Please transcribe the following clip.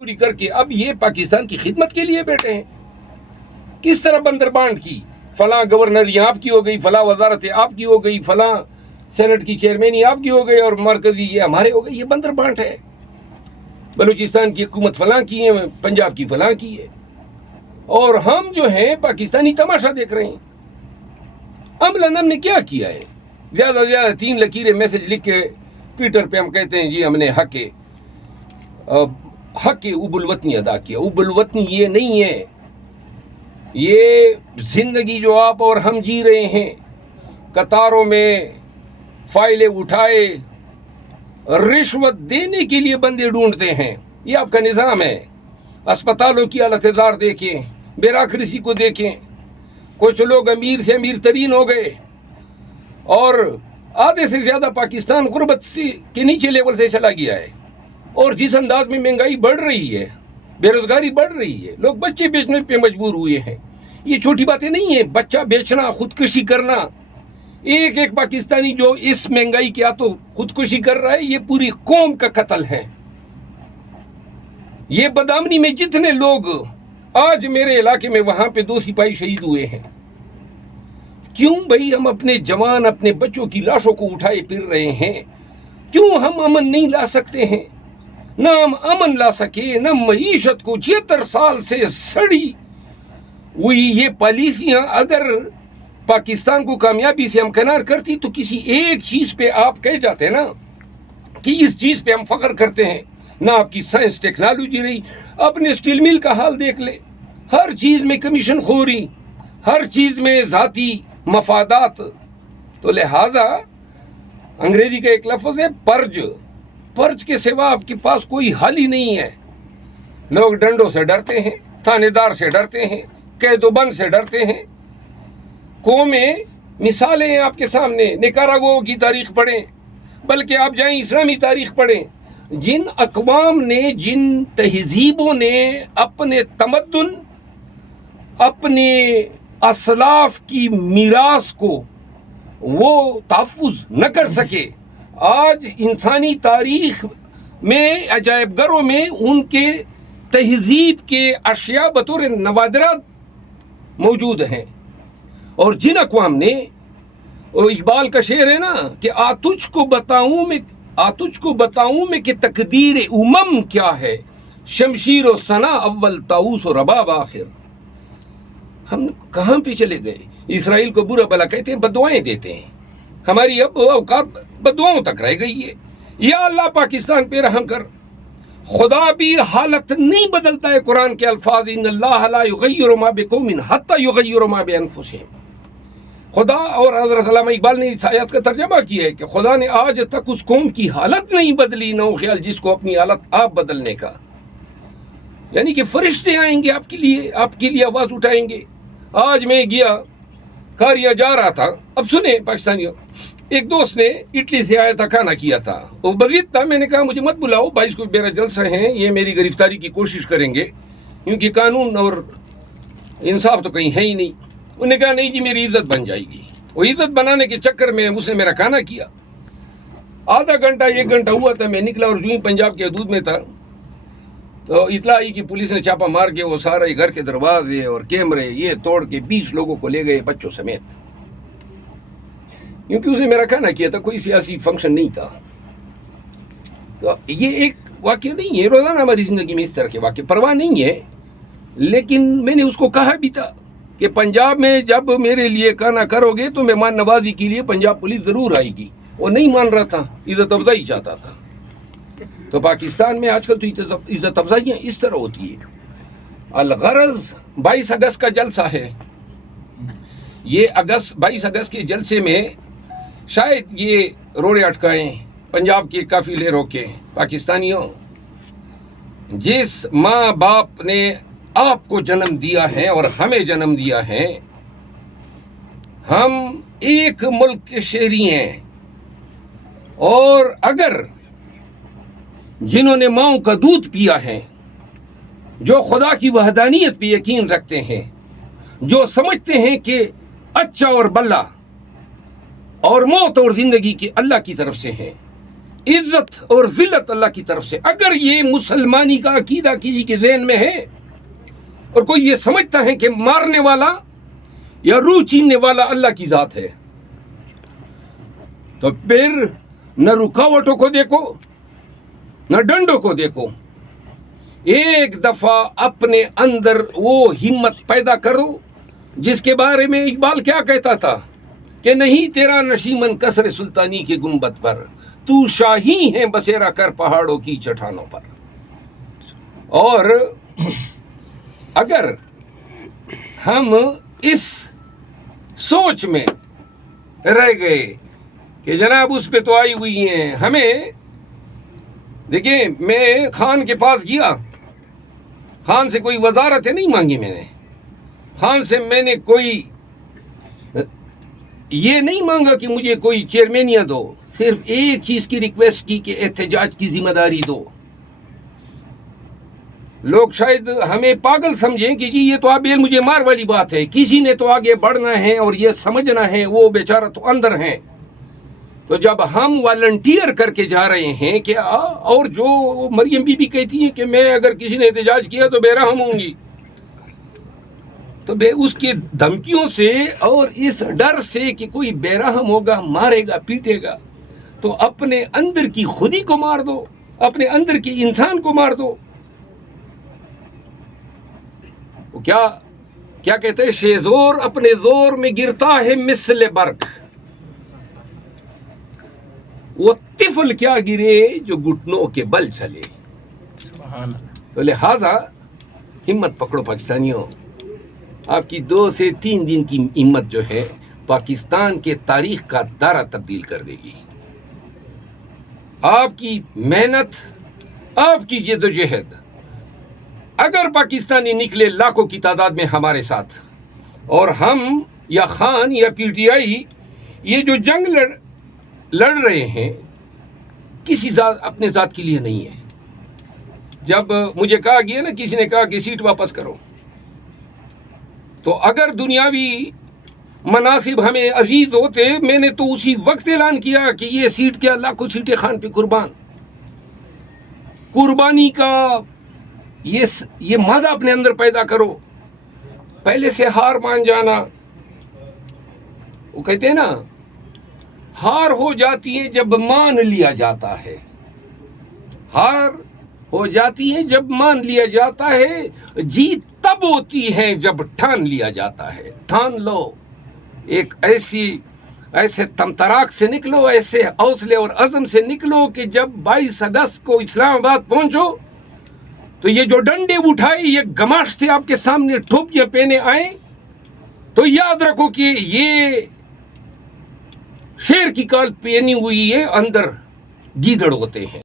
پوری کر کے اب یہ پاکستان کی خدمت کے لیے بیٹھے ہیں. کس طرح بندر بانٹ کی، فلاں گورنر یہ آپ کی ہو گئی، فلاں وزارت آپ کی ہو گئی، فلاں سینٹ کی چیئرمینی آپ کی ہو گئی اور مرکزی یہ ہمارے ہو گئی. یہ بندر بانٹ ہے. بلوچستان کی حکومت فلاں کی ہے، پنجاب کی فلاں کی ہے، اور ہم جو ہیں پاکستانی تماشا دیکھ رہے ہیں. عملاً ہم نے کیا کیا ہے؟ زیادہ سے زیادہ 3 لکیریں میسج لکھ کے ٹویٹر پہ ہم کہتے ہیں جی ہم نے حق اب الوطنی ادا کیا. اب الوطنی یہ نہیں ہے. یہ زندگی جو آپ اور ہم جی رہے ہیں، قطاروں میں فائلیں اٹھائے رشوت دینے کے لیے بندے ڈھونڈتے ہیں، یہ آپ کا نظام ہے. اسپتالوں کی حالت زار دیکھیں، بیوروکریسی کو دیکھیں. کچھ لوگ امیر سے امیر ترین ہو گئے اور آدھے سے زیادہ پاکستان غربت کے نیچے لیول سے چلا گیا ہے. اور جس انداز میں مہنگائی بڑھ رہی ہے، بے روزگاری بڑھ رہی ہے، لوگ بچے بیچنے پہ مجبور ہوئے ہیں. یہ چھوٹی باتیں نہیں ہیں. بچہ بیچنا، خودکشی کرنا، ایک ایک پاکستانی جو اس مہنگائی کے ہاتھوں خودکشی کر رہا ہے، یہ پوری قوم کا قتل ہے. یہ بدامنی میں جتنے لوگ آج میرے علاقے میں وہاں پہ 2 سپاہی شہید ہوئے ہیں، کیوں بھائی ہم اپنے جوان اپنے بچوں کی لاشوں کو اٹھائے پھر رہے ہیں؟ کیوں ہم امن نہیں لا سکتے ہیں؟ نہ ہم امن لا سکے، نہ معیشت کو 76 سال سے سڑی ہوئی یہ پالیسیاں اگر پاکستان کو کامیابی سے ہمکنار کرتی تو کسی ایک چیز پہ آپ کہہ جاتے نا کہ اس چیز پہ ہم فخر کرتے ہیں. نہ آپ کی سائنس ٹیکنالوجی رہی. اپنے اسٹیل مل کا حال دیکھ لے، ہر چیز میں کمیشن خوری، ہر چیز میں ذاتی مفادات. تو لہٰذا انگریزی کا ایک لفظ ہے پرج کے سوا آپ کے پاس کوئی حل ہی نہیں ہے. لوگ ڈنڈوں سے ڈرتے ہیں، تھانے دار سے ڈرتے ہیں، قید و بند سے ڈرتے ہیں. قومیں مثالیں ہیں آپ کے سامنے. نکاراگو کی تاریخ پڑھیں، بلکہ آپ جائیں اسلامی تاریخ پڑھیں. جن اقوام نے، جن تہذیبوں نے اپنے تمدن، اپنے اسلاف کی میراث کو وہ تحفظ نہ کر سکے، آج انسانی تاریخ میں عجائب گھروں میں ان کے تہذیب کے اشیاء بطور نوادرات موجود ہیں. اور جن اقوام نے، اور اقبال کا شعر ہے نا کہ تجھ کو بتاؤں میں کہ تقدیر امم کیا ہے، شمشیر و ثنا اول طاؤس و رباب آخر. ہم کہاں پہ چلے گئے؟ اسرائیل کو برا بھلا کہتے ہیں، بددعائیں دیتے ہیں. ہماری اب اوقات بددعاؤں تک رہ گئی ہے. یا اللہ پاکستان پہ رحم کر. خدا بھی حالت نہیں بدلتا ہے. قرآن کے الفاظ ان اللہ لا یغیر ما بقوم حتی یغیروا ما بانفسہم. خدا، اور حضرت علامہ اقبال نے اس آیت کا ترجمہ کیا ہے کہ خدا نے آج تک اس قوم کی حالت نہیں بدلی، نو خیال جس کو اپنی حالت آپ بدلنے کا. یعنی کہ فرشتے آئیں گے آپ کے لیے آواز اٹھائیں گے. آج میں گیا کاریا جا رہا تھا. اب سنیں پاکستانیوں، ایک دوست نے اٹلی سے آیا تھا، کھانا کیا تھا، وہ بزید تھا. میں نے کہا مجھے مت بلاؤ، 22 کو میرا جلسہ ہے، یہ میری گرفتاری کی کوشش کریں گے کیونکہ قانون اور انصاف تو کہیں ہے ہی نہیں. انہوں نے کہا نہیں جی میری عزت بن جائے گی. وہ عزت بنانے کے چکر میں اس نے میرا کھانا کیا. آدھا گھنٹہ 1 گھنٹہ ہوا تھا، میں نکلا اور جو ہی پنجاب کے حدود میں تھا تو اطلاع آئی کہ پولیس نے چھاپا مار کے وہ سارے گھر کے دروازے اور کیمرے یہ توڑ کے 20 لوگوں کو لے گئے، بچوں سمیت. کیونکہ اس نے میرا کھانا کیا تھا، کوئی سیاسی فنکشن نہیں تھا. تو یہ ایک واقعہ نہیں ہے، روزانہ ہماری زندگی میں اس طرح کے واقعے پرواہ نہیں ہے. لیکن میں نے اس کو کہا بھی تھا کہ پنجاب میں جب میرے لیے کھانا کرو گے تو مہمان نوازی کے لیے پنجاب پولیس ضرور آئے گی. وہ نہیں مان رہا تھا، عزت افزائی چاہتا تھا. تو پاکستان میں آج کل تو عزت افزائیاں اس طرح ہوتی ہے. الغرض 22 اگست کا جلسہ ہے. یہ 22 اگست کے جلسے میں شاید یہ روڑے اٹکائیں، پنجاب کے قافلے روکیں. پاکستانیوں، جس ماں باپ نے آپ کو جنم دیا ہے اور ہمیں جنم دیا ہے، ہم ایک ملک کے شہری ہیں. اور اگر جنہوں نے ماؤں کا دودھ پیا ہے، جو خدا کی وحدانیت پہ یقین رکھتے ہیں، جو سمجھتے ہیں کہ اچھا اور بلا اور موت اور زندگی کے اللہ کی طرف سے ہیں، عزت اور ذلت اللہ کی طرف سے. اگر یہ مسلمانی کا عقیدہ کسی کے ذہن میں ہے اور کوئی یہ سمجھتا ہے کہ مارنے والا یا روح چیننے والا اللہ کی ذات ہے، تو پھر نہ رکاوٹوں کو دیکھو نہ ڈنڈوں کو دیکھو. ایک دفعہ اپنے اندر وہ ہمت پیدا کرو جس کے بارے میں اقبال کیا کہتا تھا کہ نہیں تیرا نشیمن کسر سلطانی کے گنبد پر، تو شاہی ہے بسیرا کر پہاڑوں کی چٹانوں پر. اور اگر ہم اس سوچ میں رہ گئے کہ جناب اس پہ تو آئی ہوئی ہیں ہمیں، دیکھیں میں خان کے پاس گیا، خان سے کوئی وزارتیں نہیں مانگی، میں نے خان سے میں نے کوئی یہ نہیں مانگا کہ مجھے کوئی چیئرمینیاں دو، صرف ایک چیز کی ریکویسٹ کی کہ احتجاج کی ذمہ داری دو. لوگ شاید ہمیں پاگل سمجھیں کہ جی یہ تو اب مجھے مار والی بات ہے، کسی نے تو آگے بڑھنا ہے اور یہ سمجھنا ہے، وہ بیچارہ تو اندر ہیں. تو جب ہم والنٹیئر کر کے جا رہے ہیں کہ اور جو مریم بی بی کہتی ہیں کہ میں اگر کسی نے احتجاج کیا تو بے رحم ہوں گی، تو اس کے دھمکیوں سے اور اس ڈر سے کہ کوئی بے رحم ہوگا، مارے گا، پیٹے گا، تو اپنے اندر کی خودی کو مار دو، اپنے اندر کی انسان کو مار دو. کیا کہتے ہیں شیزور اپنے زور میں گرتا ہے مثل برق، وہ طفل کیا گرے جو گھٹنوں کے بل چلے. تو لہذا ہمت پکڑو پاکستانیوں، آپ کی 2 سے 3 دن کی ہمت جو ہے پاکستان کے تاریخ کا دارہ تبدیل کر دے گی. آپ کی محنت، آپ کی جدوجہد، اگر پاکستانی نکلے لاکھوں کی تعداد میں ہمارے ساتھ، اور ہم یا خان یا پی ٹی آئی یہ جو جنگ لڑ رہے ہیں کسی اپنے ذات کے لیے نہیں ہے. جب مجھے کہا گیا نا، کسی نے کہا کہ سیٹ واپس کرو، تو اگر دنیاوی مناصب ہمیں عزیز ہوتے میں نے تو اسی وقت اعلان کیا کہ یہ سیٹ کیا، لاکھوں سیٹیں خان پہ قربان. قربانی کا یہ مادہ اپنے اندر پیدا کرو. پہلے سے ہار مان جانا، وہ کہتے ہیں نا ہار ہو جاتی ہے جب مان لیا جاتا ہے، ہار ہو جاتی ہے جب مان لیا جاتا ہے، جیت تب ہوتی ہے جب ٹھان لیا جاتا ہے. ٹھان لو، ایک ایسے تمتراک سے نکلو، ایسے حوصلے اور عزم سے نکلو کہ جب 22 اگست کو اسلام آباد پہنچو تو یہ جو ڈنڈے اٹھائے، یہ گماشتے آپ کے سامنے ٹھوپیاں پہنے آئیں، تو یاد رکھو کہ یہ شیر کی کال پہنی ہوئی ہے، اندر گیدڑ ہوتے ہیں.